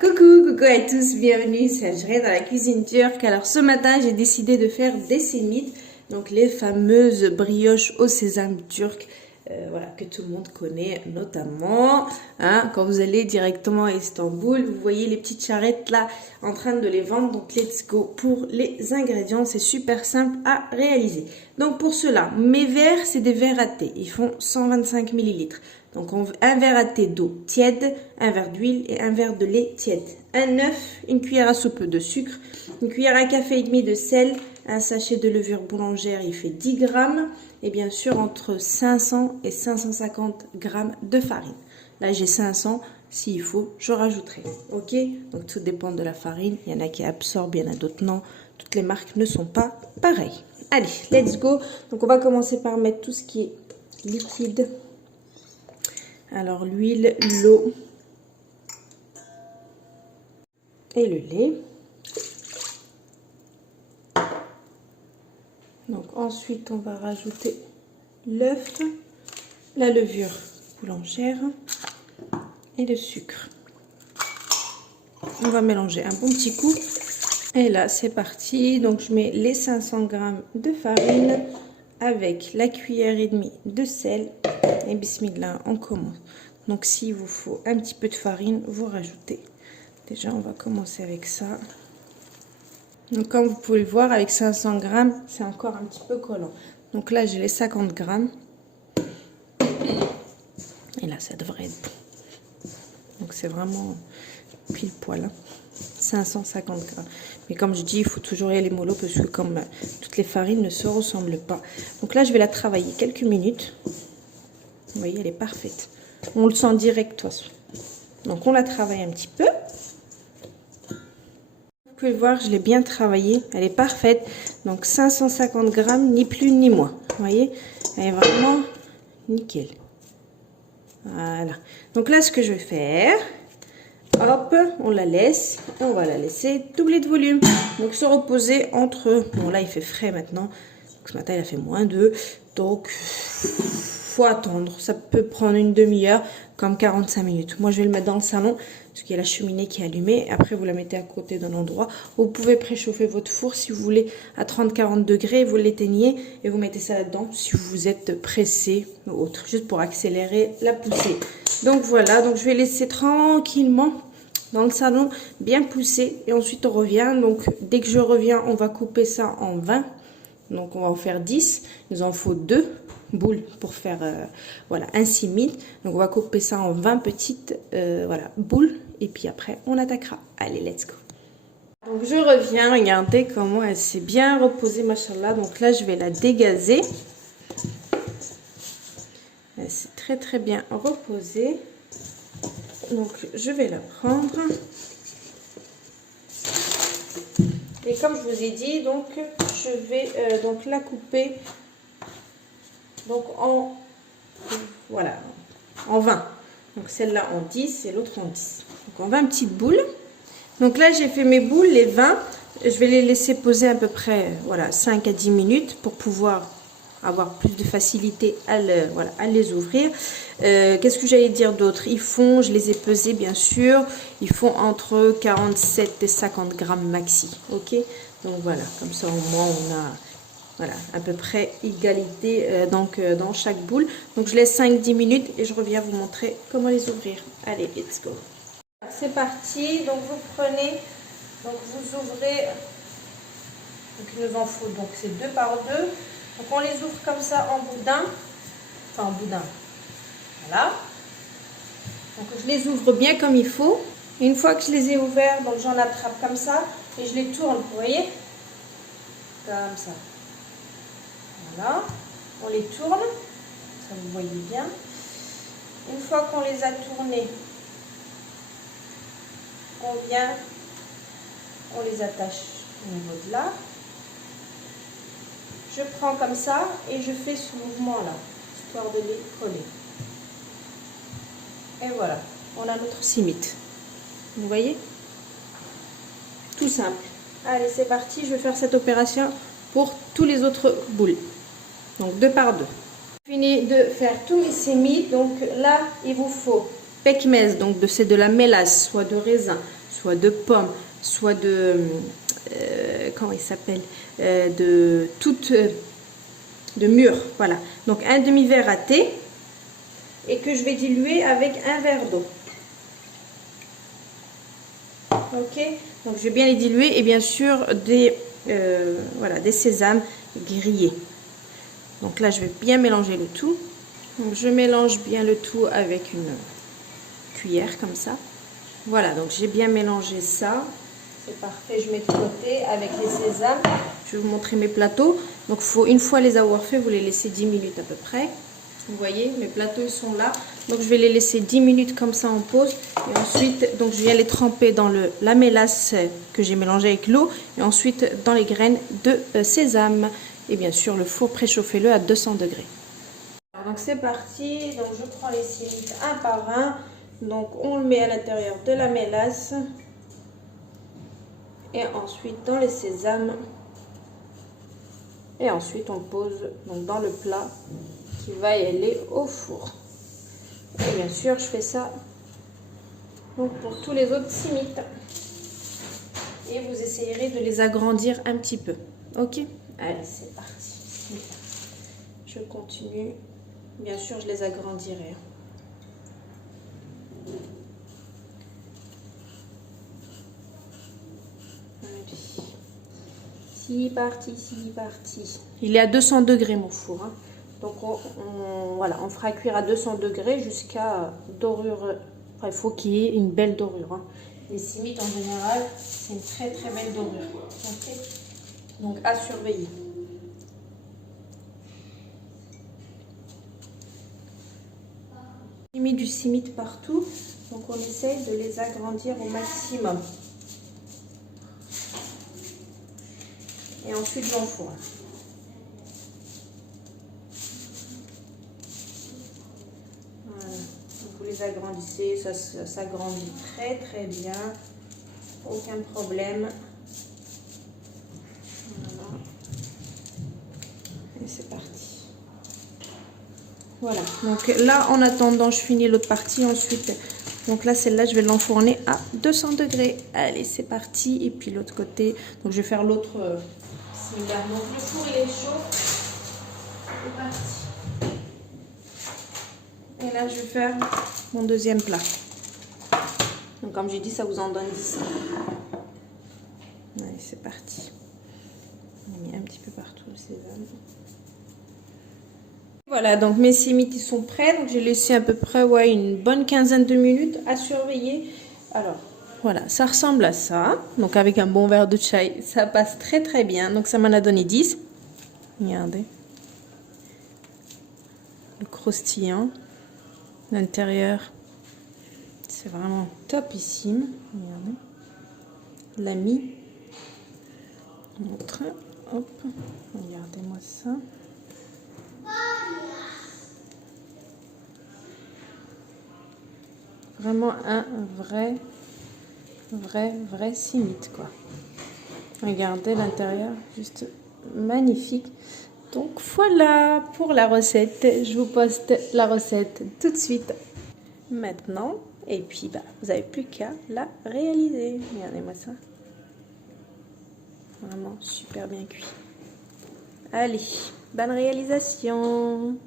Coucou à tous, bienvenue, c'est Algérien dans la cuisine turque. Alors ce matin j'ai décidé de faire des sémites, donc les fameuses brioches au sésame turques, voilà, que tout le monde connaît notamment. Hein, quand vous allez directement à Istanbul, vous voyez les petites charrettes là en train de les vendre, donc let's go pour les ingrédients, c'est super simple à réaliser. Donc pour cela, mes verres c'est des verres à thé, ils font 125 ml. Donc un verre à thé d'eau tiède, un verre d'huile et un verre de lait tiède. Un œuf, une cuillère à soupe de sucre, une cuillère à café et demi de sel, un sachet de levure boulangère, il fait 10 grammes. Et bien sûr entre 500 et 550 grammes de farine. Là j'ai 500, s'il faut je rajouterai. Ok, donc tout dépend de la farine, il y en a qui absorbent, il y en a d'autres non. Toutes les marques ne sont pas pareilles. Allez, let's go. Donc on va commencer par mettre tout ce qui est liquide. Alors l'huile, l'eau et le lait. Donc ensuite on va rajouter l'œuf, la levure boulangère et le sucre. On va mélanger un bon petit coup. Et là c'est parti. Donc je mets les 500 g de farine avec la cuillère et demie de sel. Et bismillah, on commence. Donc s'il vous faut un petit peu de farine, vous rajoutez. Déjà on va commencer avec ça. Donc comme vous pouvez le voir, avec 500 g, c'est encore un petit peu collant. Donc là, j'ai les 50 g. Et là, ça devrait être bon. Donc c'est vraiment pile poil. Hein. 550 g. Mais comme je dis, il faut toujours y aller mollo parce que comme toutes les farines ne se ressemblent pas. Donc là, je vais la travailler quelques minutes. Vous voyez, elle est parfaite. On le sent direct, de toute façon. Donc on la travaille un petit peu. Vous pouvez le voir, je l'ai bien travaillée, elle est parfaite. Donc 550 g, ni plus ni moins. Vous voyez, elle est vraiment nickel. Voilà. Donc là, ce que je vais faire, hop, on la laisse. Et on va la laisser doubler de volume. Donc se reposer entre... Bon, là, il fait frais maintenant. Donc, ce matin, il a fait -2. Donc, faut attendre. Ça peut prendre une demi-heure, comme 45 minutes. Moi, je vais le mettre dans le salon. Parce qu'il y a la cheminée qui est allumée. Après, vous la mettez à côté d'un endroit où vous pouvez préchauffer votre four si vous voulez à 30-40 degrés. Vous l'éteignez et vous mettez ça là-dedans si vous êtes pressé ou autre. Juste pour accélérer la poussée. Donc voilà, donc je vais laisser tranquillement dans le salon bien pousser. Et ensuite, on revient. Donc dès que je reviens, on va couper ça en 20. Donc on va en faire 10. Il nous en faut 2 boules pour faire voilà un simit. Donc on va couper ça en 20 petites voilà boules. Et puis après, on attaquera. Allez, let's go. Donc, je reviens. Regardez comment elle s'est bien reposée, machallah. Donc là, je vais la dégazer. Elle s'est très bien reposée. Donc, je vais la prendre. Et comme je vous ai dit, donc, je vais donc la couper donc en, voilà, en 20. Donc, celle-là en 10 et l'autre en 10. Donc, en 20 petites boules. Donc là, j'ai fait mes boules, les 20. Je vais les laisser poser à peu près voilà, 5 à 10 minutes pour pouvoir avoir plus de facilité à, voilà, à les ouvrir. Qu'est-ce que j'allais dire d'autre? Ils font, je les ai pesés bien sûr, ils font entre 47 et 50 grammes maxi. Ok? Donc voilà, comme ça au moins on a voilà, à peu près égalité dans chaque boule. Donc je laisse 5-10 minutes et je reviens vous montrer comment les ouvrir. Allez, let's go. C'est parti, donc vous prenez, donc vous ouvrez, donc il nous en faut, donc c'est 2 par 2, donc on les ouvre comme ça en boudin, enfin en boudin, voilà, donc je les ouvre bien comme il faut, et une fois que je les ai ouverts, donc j'en attrape comme ça, et je les tourne, vous voyez, comme ça, voilà, on les tourne, ça vous voyez bien, une fois qu'on les a tournés, on vient, on les attache au niveau de là. Je prends comme ça et je fais ce mouvement là, histoire de les coller. Et voilà, on a notre simit. Vous voyez? Tout simple. Allez, c'est parti, je vais faire cette opération pour tous les autres boules. Donc 2 par 2. Fini de faire tous mes semis. Donc là, il vous faut pekmez, donc c'est de la mélasse, soit de raisin, soit de pommes, soit de... comment il s'appelle, de mûre. Voilà. Donc un demi-verre à thé et que je vais diluer avec un verre d'eau. Ok. Donc je vais bien les diluer et bien sûr voilà, des sésames grillés. Donc là je vais bien mélanger le tout. Donc je mélange bien le tout avec une cuillère comme ça. Voilà, donc j'ai bien mélangé ça. C'est parfait, je mets de côté avec les sésames. Je vais vous montrer mes plateaux. Donc une fois les avoir faits, vous les laissez 10 minutes à peu près. Vous voyez, mes plateaux ils sont là. Donc je vais les laisser 10 minutes comme ça en pause. Et ensuite, donc je viens les tremper dans la mélasse que j'ai mélangée avec l'eau. Et ensuite dans les graines de sésame. Et bien sûr, le four, préchauffez-le à 200 degrés. Alors, donc c'est parti. Donc je prends les sémites un par un. Donc on le met à l'intérieur de la mélasse. Et ensuite dans les sésames. Et ensuite on pose donc dans le plat qui va y aller au four. Et bien sûr je fais ça donc pour tous les autres sémites. Et vous essayerez de les agrandir un petit peu. Ok, allez c'est parti. Je continue. Bien sûr je les agrandirai. C'est parti, c'est parti. Il est à 200 degrés mon four. Hein. Donc voilà, on fera cuire à 200 degrés jusqu'à dorure. Enfin, il faut qu'il y ait une belle dorure. Hein. Les sémites en général, c'est une très très belle dorure. Okay. Donc à surveiller. J'ai mis du sémite partout. Donc on essaye de les agrandir au maximum. Et ensuite j'enfourne. Voilà. Vous les agrandissez, ça s'agrandit très très bien. Aucun problème. Voilà. Et c'est parti. Voilà. Donc là en attendant je finis l'autre partie ensuite. Donc là celle-là je vais l'enfourner à 200 degrés. Allez c'est parti. Et puis l'autre côté. Donc je vais faire l'autre... Donc le four il est chaud. C'est parti. Et là je vais faire mon deuxième plat. Donc comme j'ai dit ça vous en donne 10. Allez c'est parti. On a mis un petit peu partout le sésame. Voilà donc mes sémites ils sont prêts. Donc j'ai laissé à peu près une bonne quinzaine de minutes à surveiller. Alors voilà, ça ressemble à ça. Donc avec un bon verre de chai, ça passe très très bien. Donc ça m'en a donné 10. Regardez. Le croustillant. L'intérieur. C'est vraiment topissime. Regardez. L'ami. Montre. Hop. Regardez-moi ça. Vraiment un vrai sémite quoi. Regardez l'intérieur, juste magnifique. Donc voilà pour la recette. Je vous poste la recette tout de suite maintenant. Et puis vous n'avez plus qu'à la réaliser. Regardez-moi ça. Vraiment super bien cuit. Allez, bonne réalisation.